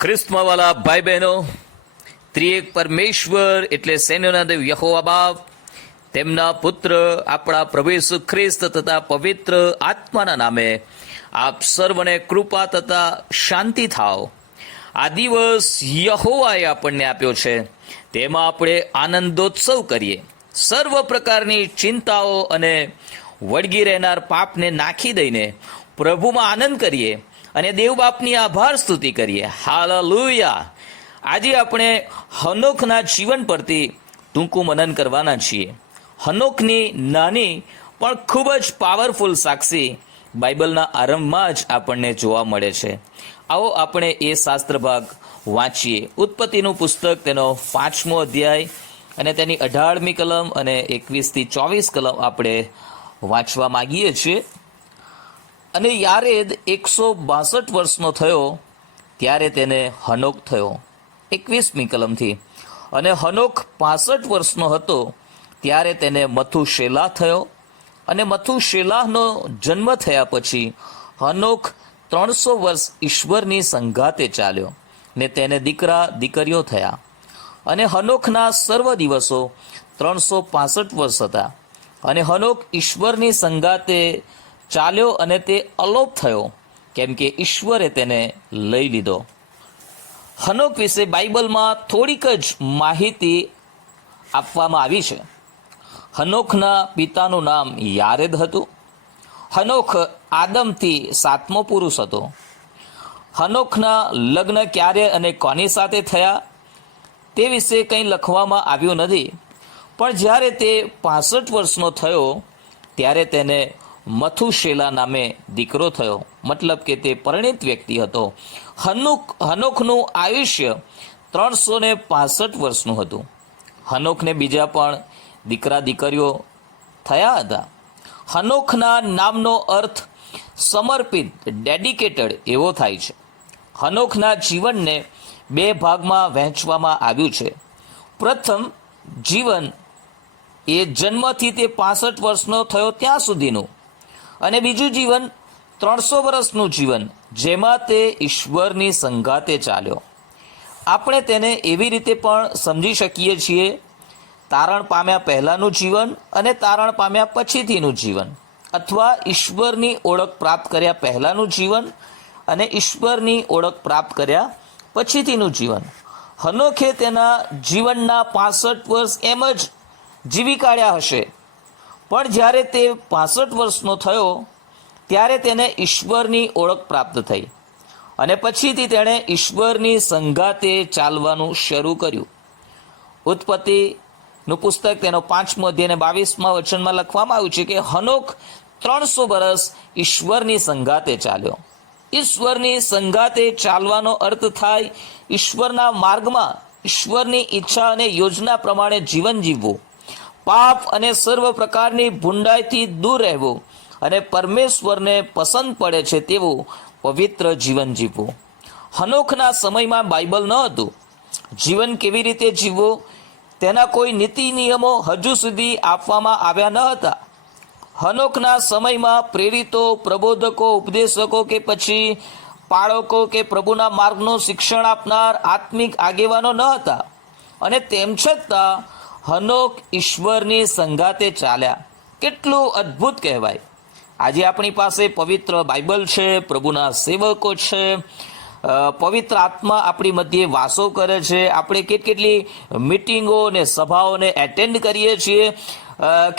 ખ્રિસ્તમાં વાલા ભાઈ બહેનો, ત્રિએક પરમેશ્વર એટલે સૈન્યોના દેવ યહોવા બાપ, તેમના પુત્ર આપણા પ્રભુ ઈસુ ખ્રિસ્ત તથા પવિત્ર આત્માના નામે આપ સર્વને કૃપા તથા શાંતિ થાવ. આ દિવસ યહોવાએ આપણને આપ્યો છે, તેમાં આપણે આનંદોત્સવ કરીએ. સર્વ પ્રકારની ચિંતાઓ અને વળગી રહેનાર પાપને નાખી દઈને પ્રભુમાં આનંદ કરીએ અને દેવ બાપની આભાર સ્તુતિ કરીએ. હાલેલુયા. આજે આપણે હનોખના જીવન પરથી ટૂંકું મનન કરવાના છીએ. હનોખની નાની પણ ખૂબ જ પાવરફુલ સાક્ષી બાઇબલના આરંભમાં જ આપણને જોવા મળે છે. આવો આપણે એ શાસ્ત્ર ભાગ વાંચીએ. ઉત્પત્તિનું પુસ્તક, તેનો 5મો અધ્યાય અને તેની 18મી કલમ અને 21થી 24 કલમ આપણે વાંચવા માગીએ છીએ. અને યારેદ 162 વર્ષનો થયો ત્યારે તેને હનોક થયો. 21મી કલમથી. અને હનોક 65 વર્ષનો હતો ત્યારે તેને મથુશેલાહ થયો. અને મથુશેલાહનો જન્મ થયા પછી હનોક 300 વર્ષ ઈશ્વરની સંગાતે ચાલ્યો ને તેને દીકરા દીકરીઓ થયા. અને હનોકના સર્વ દિવસો 365 વર્ષ હતા. અને હનોક ઈશ્વરની સંગાતે ચાલ્યો અને તે અલોપ થયો, કેમ કે ઈશ્વરે તેને લઈ લીધો. હનોક વિશે બાઇબલમાં થોડીક જ માહિતી આપવામાં આવી છે. હનોકના પિતાનું નામ યારેદ હતું. હનોક આદમથી 7મો પુરુષ હતો. હનોકના લગ્ન ક્યારે અને કોની સાથે થયા તે વિશે કંઈ લખવામાં આવ્યું નથી. પણ જ્યારે તે 65 વર્ષનો થયો ત્યારે તેને મથુશેલા નામે દીકરો થયો. મતલબ કે તે પરિણીત વ્યક્તિ હતો. હનોકનું આયુષ્ય 365 વર્ષનું હતું. હનોકને બીજા પણ દીકરા દીકરીઓ થયા હતા. હનોકના નામનો અર્થ સમર્પિત, ડેડિકેટેડ એવો થાય છે. હનોકના જીવનને 2 ભાગમાં વહેંચવામાં આવ્યું છે. પ્રથમ જીવન એ જન્મથી તે 65 વર્ષનો થયો ત્યાં સુધીનું, અને બીજું જીવન 300 વર્ષનું જીવન, જેમાં તે ઈશ્વરની સંગાતે ચાલ્યો. આપણે તેને એવી રીતે પણ સમજી શકીએ છીએ: તારણ પામ્યા પહેલાંનું જીવન અને તારણ પામ્યા પછીથીનું જીવન, અથવા ઈશ્વરની ઓળખ પ્રાપ્ત કર્યા પહેલાંનું જીવન અને ઈશ્વરની ઓળખ પ્રાપ્ત કર્યા પછીથીનું જીવન. હનોખે તેના જીવનના 65 વર્ષ એમ જ જીવી કાઢ્યા હશે, પણ જ્યારે તે 65 વર્ષનો થયો ત્યારે તેને ઈશ્વરની ઓળખ પ્રાપ્ત થઈ અને પછીથી તેણે ઈશ્વરની સંગાતે ચાલવાનું શરૂ કર્યું. ઉત્પત્તિનું પુસ્તક, તેનો 5મો અધ્યાય અને 22મા વચનમાં લખવામાં આવ્યું છે કે હનોક 300 વર્ષ ઈશ્વરની સંગાતે ચાલ્યો. ઈશ્વરની સંગાતે ચાલવાનો અર્થ થાય ઈશ્વરના માર્ગમાં, ઈશ્વરની ઈચ્છા અને યોજના પ્રમાણે જીવન જીવવું, પાપ અને સર્વ પ્રકારની ભૂંડાઈથી દૂર રહેવું અને પરમેશ્વરને પસંદ પડે છે તેવું પવિત્ર જીવન જીવવું. હનોકના સમયમાં બાઇબલ ન હતું. જીવન કેવી રીતે જીવવું તેના કોઈ નીતિ નિયમો હજુ સુધી આપવામાં આવ્યા ન હતા. હનોકના સમયમાં પ્રેરિતો, પ્રબોધકો, ઉપદેશકો કે પછી પાળકો કે પ્રભુના માર્ગનું શિક્ષણ આપનાર આત્મિક આગેવાનો ન હતા. અને તેમ છતાં હનોક ઈશ્વરની સંગાતે ચાલ્યા. કેટલું અદ્ભુત કહેવાય! આજે આપણી પાસે પવિત્ર બાઇબલ છે, પ્રભુના સેવકો છે, પવિત્ર આત્મા આપણી મધ્યે વાસો કરે છે. આપણે કેટલી મિટિંગો ને સભાઓને એટેન્ડ કરીએ છીએ.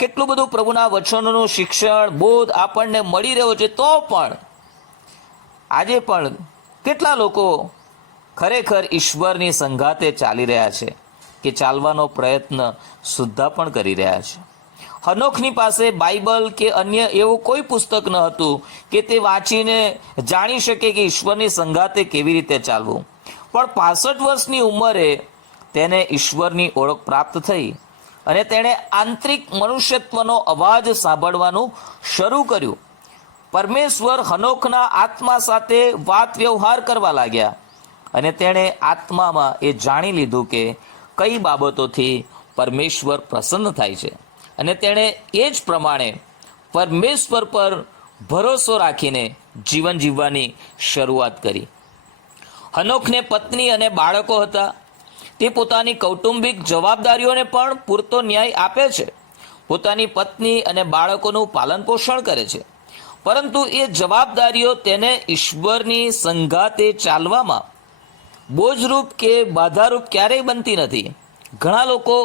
કેટલું બધું પ્રભુના વચનોનું શિક્ષણ, બોધ આપણને મળી રહ્યો છે, તો પણ આજે પણ કેટલા લોકો ખરેખર ઈશ્વરની સંગાતે ચાલી રહ્યા છે કે ચાલવાનો પ્રયત્ન સુદ્ધા પણ કરી રહ્યા છે. હનોકની પાસે બાઇબલ કે અન્ય એવું કોઈ પુસ્તક ન હતું કે તે વાંચીને જાણી શકે કે ઈશ્વરની સંગાતે કેવી રીતે ચાલવું. પણ 65 વર્ષની ઉંમરે તેને ઈશ્વરની ઓળખ પ્રાપ્ત થઈ અને તેણે આંતરિક મનુષ્યત્વનો અવાજ સાંભળવાનું શરૂ કર્યું. પરમેશ્વર હનોકના આત્મા સાથે વાત વ્યવહાર કરવા લાગ્યા અને તેણે આત્મામાં એ જાણી લીધું કે કઈ બાબતોથી પરમેશ્વર પ્રસન્ન થાય છે, અને તેણે એ જ પ્રમાણે પરમેશ્વર પર ભરોસો રાખીને જીવન જીવવાની શરૂઆત કરી. હનોખને પત્ની અને બાળકો હતા. તે પોતાની કૌટુંબિક જવાબદારીઓને પણ પૂરતો ન્યાય આપે છે. પોતાની પત્ની અને બાળકોનું પાલન પોષણ કરે છે. પરંતુ એ જવાબદારીઓ તેને ઈશ્વરની સંગાતે ચાલવામાં બોજરૂપ કે બાધારૂપ ક્યારેય બનતી નથી. ઘણા લોકો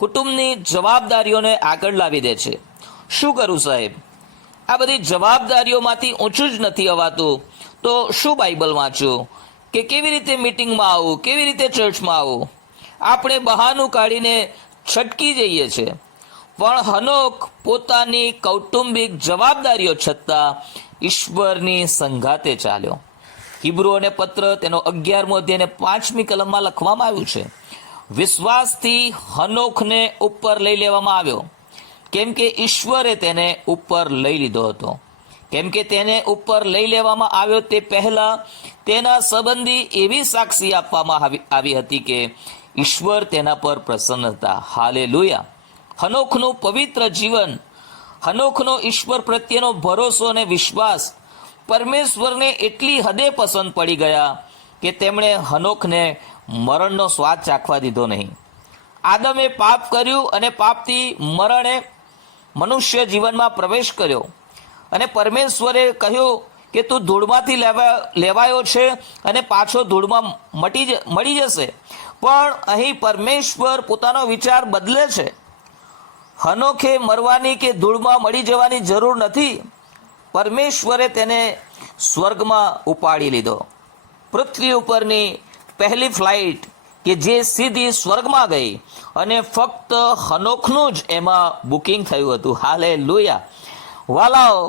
કુટુંબની જવાબદારીઓને આગળ લાવી દે છે. શું કરું સાહેબ, આ બધી જવાબદારીઓમાંથી ઊંચું જ નથી અવાતું, તો શું બાઇબલ વાંચું, કે કેવી રીતે મિટિંગમાં આવું, કેવી રીતે ચર્ચમાં આવું. આપણે બહાનું કાઢીને છટકી જઈએ છીએ. પણ હનોખ પોતાની કૌટુંબિક જવાબદારીઓ છતાં ઈશ્વરની સંગાતે ચાલ્યો. હિબ્રુઓને પત્ર તેનો 11મો અધ્યાય 5મી કલમમાં લખવામાં આવ્યું છે, વિશ્વાસથી હનોખને ઉપર લઈ લેવામાં આવ્યો, કેમ કે ઈશ્વરે તેને ઉપર લઈ લીધો હતો. કેમ કે તેને ઉપર લઈ લેવામાં આવ્યો તે પહેલા તેના સંબંધી એવી સાક્ષી આપવામાં આવી હતી કે ઈશ્વર તેના પર પ્રસન્ન હતા. હાલેલુયા. હનોખનું પવિત્ર જીવન, હનોખનો ઈશ્વર પ્રત્યેનો ભરોસો અને વિશ્વાસ પરમેશ્વરને એટલી હદે પસંદ પડી ગયા કે તેમણે હનોખને મરણનો સ્વાદ ચાખવા દીધો નહીં. આદમે પાપ કર્યું અને પાપથી મરણે મનુષ્ય જીવનમાં પ્રવેશ કર્યો અને પરમેશ્વરે કહ્યું કે તું ધૂળમાંથી લેવાયો છે અને પાછો ધૂળમાં મળી જશે. પણ અહીં પરમેશ્વર પોતાનો વિચાર બદલે છે. હનોખે મરવાની કે ધૂળમાં મળી જવાની જરૂર નથી. પરમેશ્વરે તેને સ્વર્ગમાં ઉપાડી લીધો. પૃથ્વી ઉપરની પહેલી ફ્લાઇટ કે જે સીધી સ્વર્ગમાં ગઈ અને ફક્ત હનોખનું જ એમાં બુકિંગ થયું હતું. હાલેલુયા. વાલાઓ,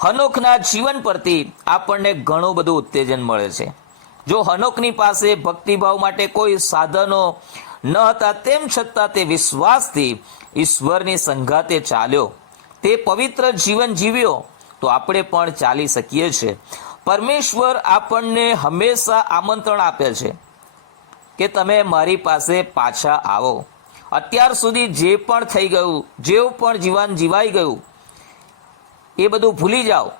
હનોખના જીવન પરથી આપણને ઘણું બધું ઉત્તેજન મળે છે. જો હનોખની પાસે ભક્તિભાવ માટે કોઈ સાધનો ન હતા, તેમ છતાં તે વિશ્વાસથી ઈશ્વરની સંગાતે ચાલ્યો, તે પવિત્ર જીવન જીવ્યો, તો આપણે પણ ચાલી શકીએ છીએ. પરમેશ્વર આપણને હંમેશા આમંત્રણ આપે છે કે તમે મારી પાસે પાછા આવો. અત્યાર સુધી જે પણ થઈ ગયું, જેવું પણ જીવન જીવાઈ ગયું, એ બધું ભૂલી જાઓ.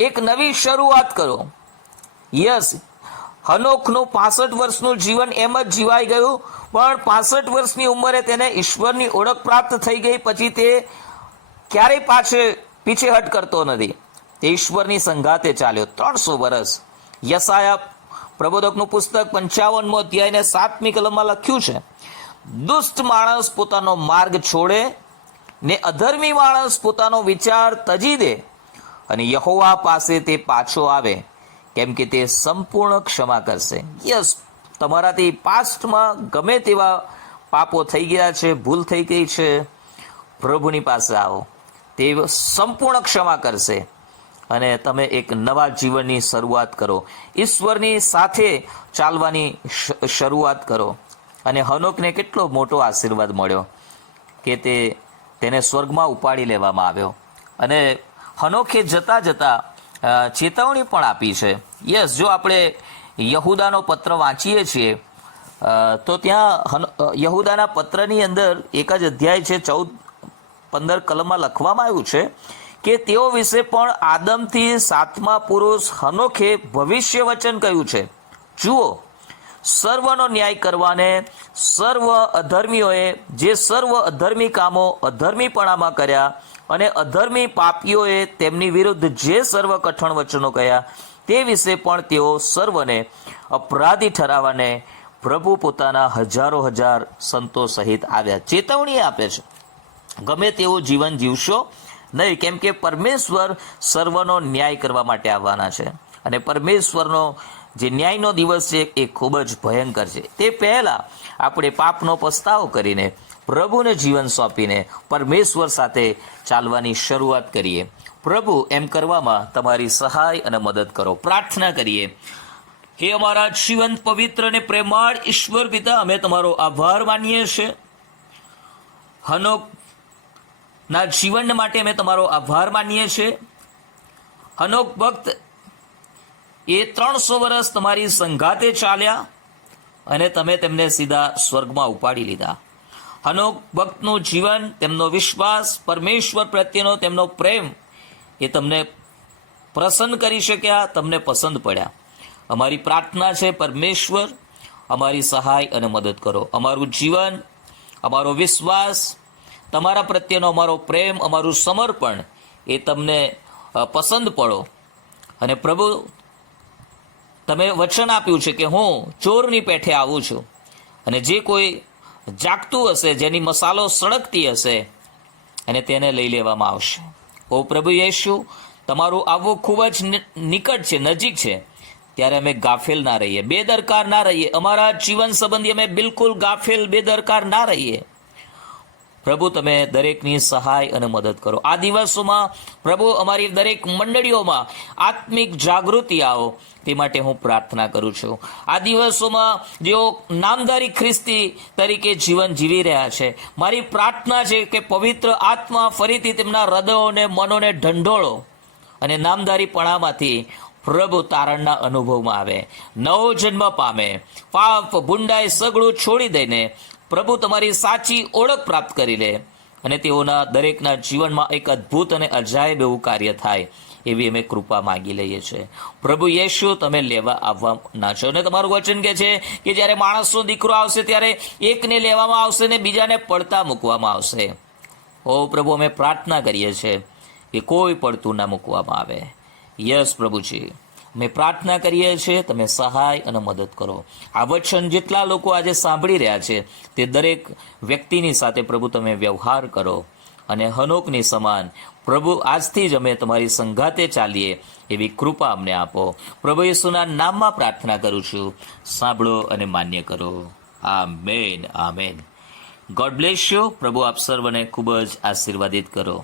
એક નવી શરૂઆત કરો. યસ, હનોખનું 65 વર્ષનું જીવન એમ જ જીવાઈ ગયું, પણ 65 વર્ષની ઉંમરે તેને ઈશ્વરની ઓળખ પ્રાપ્ત થઈ ગઈ. પછી તે ક્યારેય પીછેહટ કરતો નથી. તે ઈશ્વરની સંગાતે ચાલ્યો 300 વર્ષ. યસાયા પ્રબોધકનું પુસ્તક 55મો અધ્યાય ને 7મી કલમમાં લખ્યું છે, દુષ્ટ માણસ પોતાનો માર્ગ છોડે ને અધર્મી માણસ પોતાનો વિચાર તજી દે, અને યહોવા પાસે તે પાછો આવે, કેમ કે તે સંપૂર્ણ ક્ષમા કરશે. યસ, તમારાથી પાસ્ટમાં ગમે તેવા પાપો થઈ ગયા છે, ભૂલ થઈ ગઈ છે, પ્રભુની પાસે આવો, તે સંપૂર્ણ ક્ષમા કરશે અને તમે એક નવા જીવનની શરૂઆત કરો. ઈશ્વરની સાથે ચાલવાની શરૂઆત કરો. અને હનોખને કેટલો મોટો આશીર્વાદ મળ્યો કે તેને સ્વર્ગમાં ઉપાડી લેવામાં આવ્યો. અને હનોખે જતા જતા ચેતવણી પણ આપી છે. યસ, જો આપણે યહૂદાનો પત્ર વાંચીએ છીએ તો ત્યાં યહૂદાના પત્રની અંદર એક જ અધ્યાય છે, 14-15 કલમમાં લખવામાં આવ્યું છે કે તેઓ વિશે પણ આદમથી 7મા પુરુષ હનોખે ભવિષ્ય વચન કહ્યું છે, જુઓ, સર્વનો ન્યાય કરવાને સર્વ અધર્મીઓએ જે સર્વ અધર્મી કામો અધર્મીપણામાં કર્યા અને અધર્મી પાપીઓએ તેમની વિરુદ્ધ જે સર્વ કઠણ વચનો કહ્યા, તે વિશે પણ તેઓ સર્વને અપરાધી ઠરાવવાને પ્રભુ પોતાના હજારો હજાર સંતો સહિત આવ્યા. ચેતવણી આપે છે, ગમે તેવું જીવન જીવશો નહીં, કેમ કે પરમેશ્વર સર્વનો ન્યાય કરવા માટે આવવાના છે. અને પરમેશ્વરનો જે ન્યાયનો દિવસ છે એ ખૂબ જ ભયંકર છે. તે પહેલાં આપણે પાપનો પસ્તાવો કરીને પ્રભુને જીવન સોંપીને પરમેશ્વર સાથે ચાલવાની શરૂઆત કરીએ. પ્રભુ એમ કરવામાં તમારી સહાય અને મદદ કરો. પ્રાર્થના કરીએ. હે અમારા જીવંત, પવિત્ર અને પ્રેમાળ ઈશ્વર પિતા, અમે તમારો આભાર માનીએ છીએ. હનોખના જીવન માટે અમે તમારો આભાર માનીએ છીએ. હનોખ ભક્ત એ 300 વર્ષ તમારી સંગાતે ચાલ્યા અને તમે તેમને સીધા સ્વર્ગમાં ઉપાડી લીધા. હનોખ ભક્તનું જીવન, તેમનો વિશ્વાસ, પરમેશ્વર પ્રત્યેનો તેમનો પ્રેમ એ તમને પ્રસન્ન કરી શક્યા, તમને પસંદ પડ્યા. અમારી પ્રાર્થના છે, પરમેશ્વર અમારી સહાય અને મદદ કરો. અમારું જીવન, અમારો વિશ્વાસ, તમારા પ્રત્યેનો અમારો પ્રેમ, અમારું સમર્પણ એ તમને પસંદ પડો. અને પ્રભુ, તમે વચન આપ્યું છે કે હું ચોરની પેઠે આવું છું, અને જે કોઈ જાગતું હશે, જેની મસાલો સળગતી હશે, અને તેને લઈ લેવામાં આવશે. ઓ પ્રભુ યેશુ, તમારું આવવું ખૂબ જ નિકટ છે, નજીક છે. ત્યારે અમે ગાફેલ ના રહીએ, બેદરકાર ના રહીએ. અમારા જીવન સંબંધી અમે બિલકુલ ગાફેલ, બેદરકાર ના રહીએ. પ્રભુ, તમે દરેકની સહાય અને મદદ કરો. આ દિવસોમાં પ્રભુ, અમારી દરેક મંડળીઓમાં આત્મિક જાગૃતિ આવો, તે માટે હું પ્રાર્થના કરું છું. આ દિવસોમાં જેઓ નામધારી ખ્રિસ્તી તરીકે જીવન જીવી રહ્યા છે, મારી પ્રાર્થના છે કે પવિત્ર આત્મા ફરીથી તેમના હૃદયોને, મનોને ઢંઢોળો, અને નામધારીપણામાંથી પ્રભુ તારણના અનુભવમાં આવે, નવો જન્મ પામે, પાપ, ભૂંડાઈ સગળું છોડી દઈને પ્રભુ તમારી સાચી ઓળખ પ્રાપ્ત કરી લે, અને તેઓના દરેકના જીવનમાં એક અદ્ભુત અને અજાયબ એવું કાર્ય થાય, એવી અમે કૃપા માગી લઈએ છીએ. પ્રભુ યેશુ, તમે લેવા આવવાના છો, અને તમારું વચન કહે છે કે જ્યારે માણસનો દીકરો આવશે ત્યારે એકને લેવામાં આવશે ને બીજાને પડતા મૂકવામાં આવશે. ઓ પ્રભુ, અમે પ્રાર્થના કરીએ છીએ કે કોઈ પડતું ના મૂકવામાં આવે. યસ પ્રભુજી, અમે પ્રાર્થના કરીએ છીએ, તમે સહાય અને મદદ કરો. આ વચન જેટલા લોકો આજે સાંભળી રહ્યા છે, તે દરેક વ્યક્તિની સાથે પ્રભુ તમે વ્યવહાર કરો, અને હનોકની સમાન પ્રભુ આજથી જ અમે તમારી સંગાતે ચાલીએ એવી કૃપા અમને આપો. પ્રભુ યેસુના નામમાં પ્રાર્થના કરું છું, સાંભળો અને માન્ય કરો. Amen, amen. God bless you. પ્રભુ આપ સર્વને ખૂબ જ આશીર્વાદિત કરો.